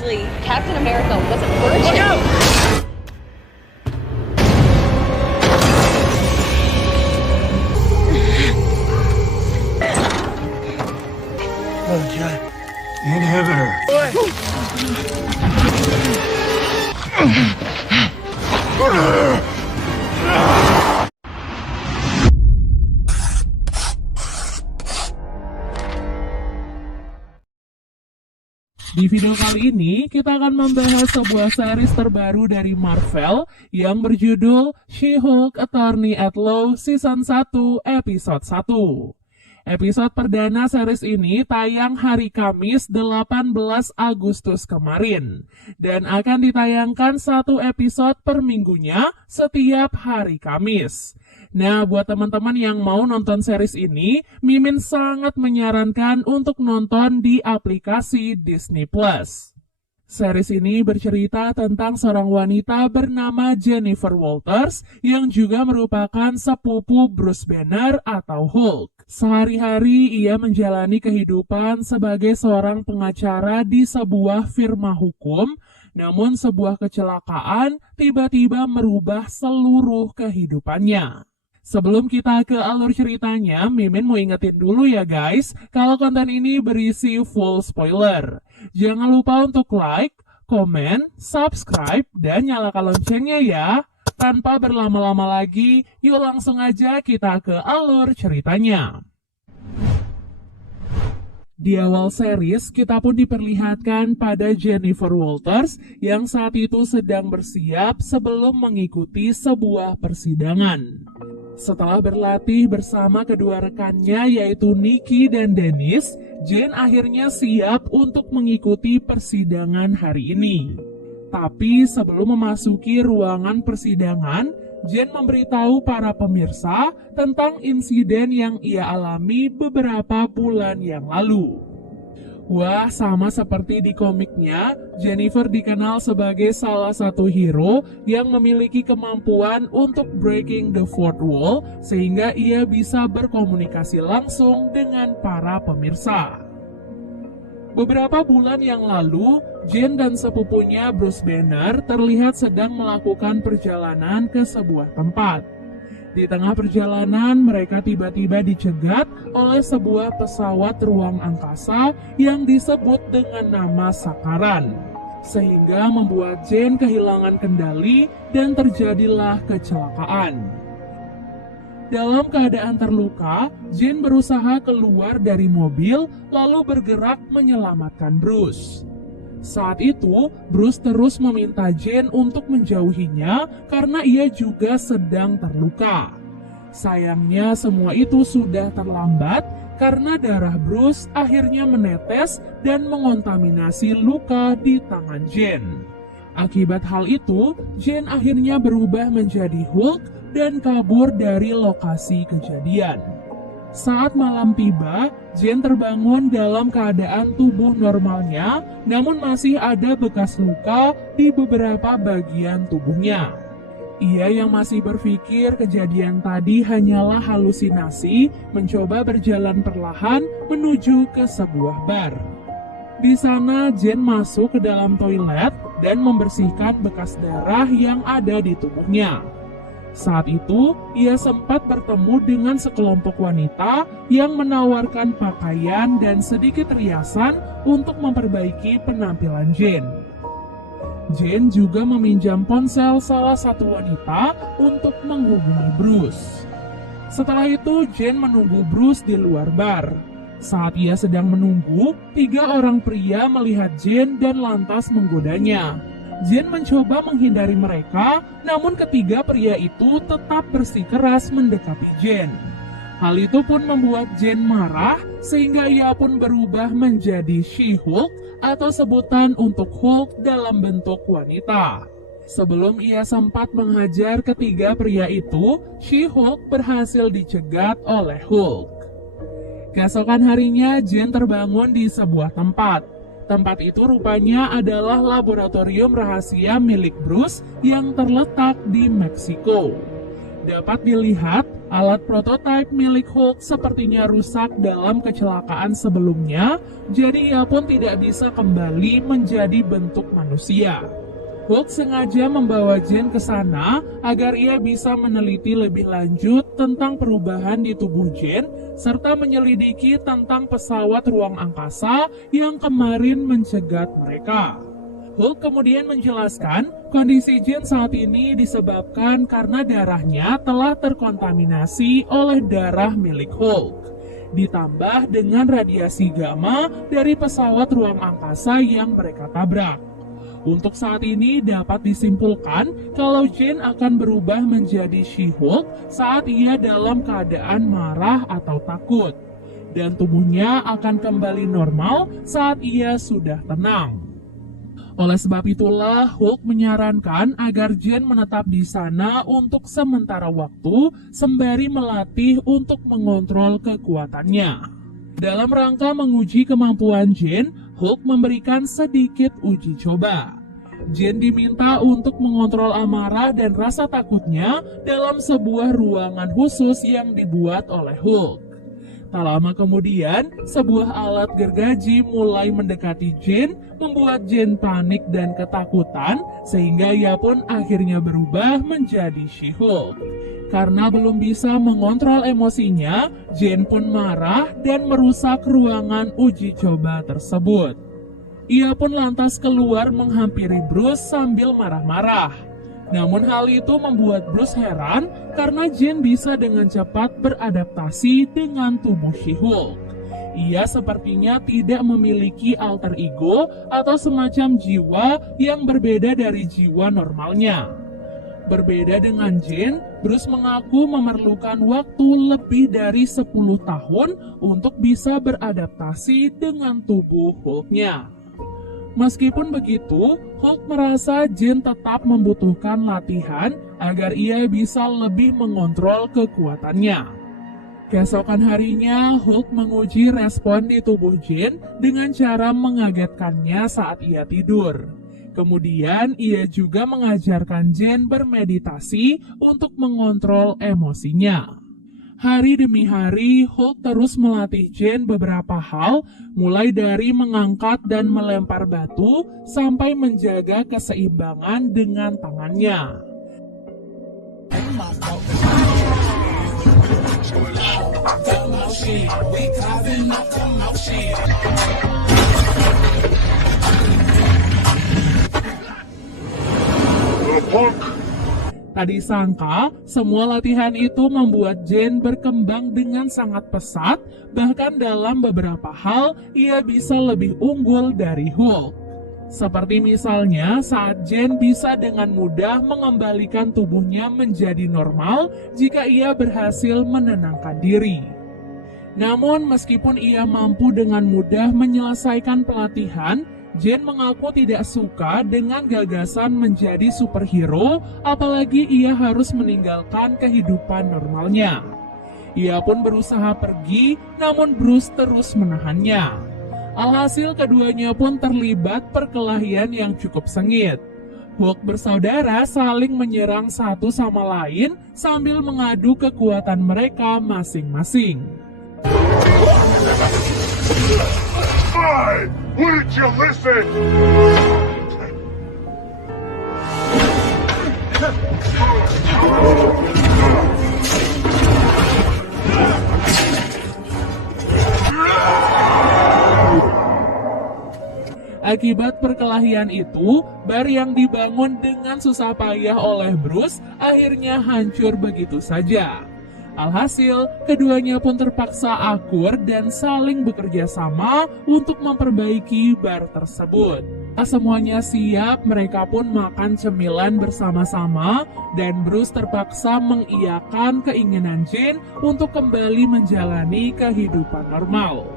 Obviously, Captain America was a virgin. Look out! Inhibitor. Di video kali ini, kita akan membahas sebuah series terbaru dari Marvel yang berjudul She-Hulk Attorney at Law Season 1 Episode 1. Episode perdana series ini tayang hari Kamis 18 Agustus kemarin dan akan ditayangkan satu episode per minggunya setiap hari Kamis. Nah, buat teman-teman yang mau nonton series ini, Mimin sangat menyarankan untuk nonton di aplikasi Disney+. Series ini bercerita tentang seorang wanita bernama Jennifer Walters yang juga merupakan sepupu Bruce Banner atau Hulk. Sehari-hari ia menjalani kehidupan sebagai seorang pengacara di sebuah firma hukum, namun sebuah kecelakaan tiba-tiba merubah seluruh kehidupannya. Sebelum kita ke alur ceritanya, Mimin mau ingetin dulu ya guys, kalau konten ini berisi full spoiler. Jangan lupa untuk like, komen, subscribe, dan nyalakan loncengnya ya. Tanpa berlama-lama lagi, yuk langsung aja kita ke alur ceritanya. Di awal series, kita pun diperlihatkan pada Jennifer Walters yang saat itu sedang bersiap sebelum mengikuti sebuah persidangan. Setelah berlatih bersama kedua rekannya yaitu Nikki dan Dennis, Jen akhirnya siap untuk mengikuti persidangan hari ini. Tapi sebelum memasuki ruangan persidangan, Jen memberitahu para pemirsa tentang insiden yang ia alami beberapa bulan yang lalu. Wah, sama seperti di komiknya, Jennifer dikenal sebagai salah satu hero yang memiliki kemampuan untuk breaking the fourth wall sehingga ia bisa berkomunikasi langsung dengan para pemirsa. Beberapa bulan yang lalu, Jen dan sepupunya Bruce Banner terlihat sedang melakukan perjalanan ke sebuah tempat. Di tengah perjalanan, mereka tiba-tiba dicegat oleh sebuah pesawat ruang angkasa yang disebut dengan nama Sakaran, sehingga membuat Jen kehilangan kendali dan terjadilah kecelakaan. Dalam keadaan terluka, Jen berusaha keluar dari mobil lalu bergerak menyelamatkan Bruce. Saat itu, Bruce terus meminta Jen untuk menjauhinya karena ia juga sedang terluka. Sayangnya semua itu sudah terlambat karena darah Bruce akhirnya menetes dan mengontaminasi luka di tangan Jen. Akibat hal itu, Jen akhirnya berubah menjadi Hulk dan kabur dari lokasi kejadian. Saat malam tiba, Jen terbangun dalam keadaan tubuh normalnya, namun masih ada bekas luka di beberapa bagian tubuhnya. Ia yang masih berpikir kejadian tadi hanyalah halusinasi, mencoba berjalan perlahan menuju ke sebuah bar. Di sana, Jen masuk ke dalam toilet dan membersihkan bekas darah yang ada di tubuhnya. Saat itu, ia sempat bertemu dengan sekelompok wanita yang menawarkan pakaian dan sedikit riasan untuk memperbaiki penampilan Jen. Jen juga meminjam ponsel salah satu wanita untuk menghubungi Bruce. Setelah itu, Jen menunggu Bruce di luar bar. Saat ia sedang menunggu, 3 orang pria melihat Jen dan lantas menggodanya. Jen mencoba menghindari mereka, namun ketiga pria itu tetap bersikeras mendekati Jen. Hal itu pun membuat Jen marah, sehingga ia pun berubah menjadi She-Hulk atau sebutan untuk Hulk dalam bentuk wanita. Sebelum ia sempat menghajar ketiga pria itu, She-Hulk berhasil dicegat oleh Hulk. Keesokan harinya, Jen terbangun di sebuah tempat. Tempat itu rupanya adalah laboratorium rahasia milik Bruce yang terletak di Meksiko. Dapat dilihat, Alat prototipe milik Hulk sepertinya rusak dalam kecelakaan sebelumnya, jadi ia pun tidak bisa kembali menjadi bentuk manusia. Hulk sengaja membawa Jane ke sana agar ia bisa meneliti lebih lanjut tentang perubahan di tubuh Jane, serta menyelidiki tentang pesawat ruang angkasa yang kemarin mencegat mereka. Hulk kemudian menjelaskan kondisi Jane saat ini disebabkan karena darahnya telah terkontaminasi oleh darah milik Hulk, ditambah dengan radiasi gamma dari pesawat ruang angkasa yang mereka tabrak. Untuk saat ini dapat disimpulkan kalau Jane akan berubah menjadi She-Hulk saat ia dalam keadaan marah atau takut, dan tubuhnya akan kembali normal saat ia sudah tenang. Oleh sebab itulah, Hulk menyarankan agar Jane menetap di sana untuk sementara waktu sembari melatih untuk mengontrol kekuatannya. Dalam rangka menguji kemampuan Jane, Hulk memberikan sedikit uji coba. Jane diminta untuk mengontrol amarah dan rasa takutnya dalam sebuah ruangan khusus yang dibuat oleh Hulk. Tak lama kemudian, sebuah alat gergaji mulai mendekati Jane, membuat Jane panik dan ketakutan, sehingga ia pun akhirnya berubah menjadi She-Hulk. Karena belum bisa mengontrol emosinya, Jane pun marah dan merusak ruangan uji coba tersebut. Ia pun lantas keluar menghampiri Bruce sambil marah-marah. Namun hal itu membuat Bruce heran karena Jane bisa dengan cepat beradaptasi dengan tubuh She-Hulk. Ia sepertinya tidak memiliki alter ego atau semacam jiwa yang berbeda dari jiwa normalnya. Berbeda dengan Jane, Bruce mengaku memerlukan waktu lebih dari 10 tahun untuk bisa beradaptasi dengan tubuh Hulk-nya. Meskipun begitu, Hulk merasa Jane tetap membutuhkan latihan agar ia bisa lebih mengontrol kekuatannya. Keesokan harinya, Hulk menguji respon di tubuh Jane dengan cara mengagetkannya saat ia tidur. Kemudian, ia juga mengajarkan Jane bermeditasi untuk mengontrol emosinya. Hari demi hari, Hulk terus melatih Jane beberapa hal, mulai dari mengangkat dan melempar batu, sampai menjaga keseimbangan dengan tangannya. Tak disangka, semua latihan itu membuat Jane berkembang dengan sangat pesat, bahkan dalam beberapa hal ia bisa lebih unggul dari Hulk. Seperti misalnya saat Jane bisa dengan mudah mengembalikan tubuhnya menjadi normal jika ia berhasil menenangkan diri. Namun meskipun ia mampu dengan mudah menyelesaikan pelatihan, Jane mengaku tidak suka dengan gagasan menjadi superhero, apalagi ia harus meninggalkan kehidupan normalnya. Ia pun berusaha pergi, namun Bruce terus menahannya. Alhasil keduanya pun terlibat perkelahian yang cukup sengit. Hulk bersaudara saling menyerang satu sama lain sambil mengadu kekuatan mereka masing-masing. Wouldn't you listen? Akibat perkelahian itu, bar yang dibangun dengan susah payah oleh Bruce akhirnya hancur begitu saja. Alhasil, keduanya pun terpaksa akur dan saling bekerja sama untuk memperbaiki bar tersebut. Semuanya siap, mereka pun makan cemilan bersama-sama dan Bruce terpaksa mengiyakan keinginan Jane untuk kembali menjalani kehidupan normal.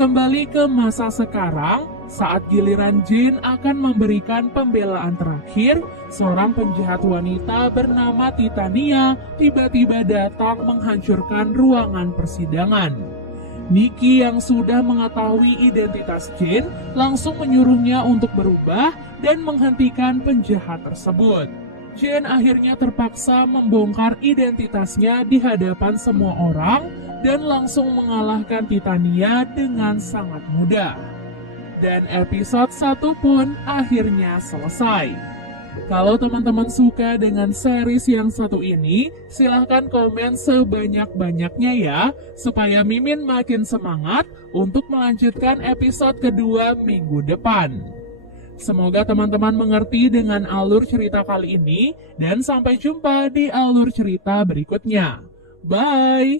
Kembali ke masa sekarang, saat giliran Jane akan memberikan pembelaan terakhir, seorang penjahat wanita bernama Titania tiba-tiba datang menghancurkan ruangan persidangan. Nikki yang sudah mengetahui identitas Jane langsung menyuruhnya untuk berubah dan menghentikan penjahat tersebut. Jen akhirnya terpaksa membongkar identitasnya di hadapan semua orang dan langsung mengalahkan Titania dengan sangat mudah. Dan episode 1 pun akhirnya selesai. Kalau teman-teman suka dengan series yang satu ini, silahkan komen sebanyak-banyaknya ya, supaya Mimin makin semangat untuk melanjutkan episode kedua minggu depan. Semoga teman-teman mengerti dengan alur cerita kali ini, dan sampai jumpa di alur cerita berikutnya. Bye!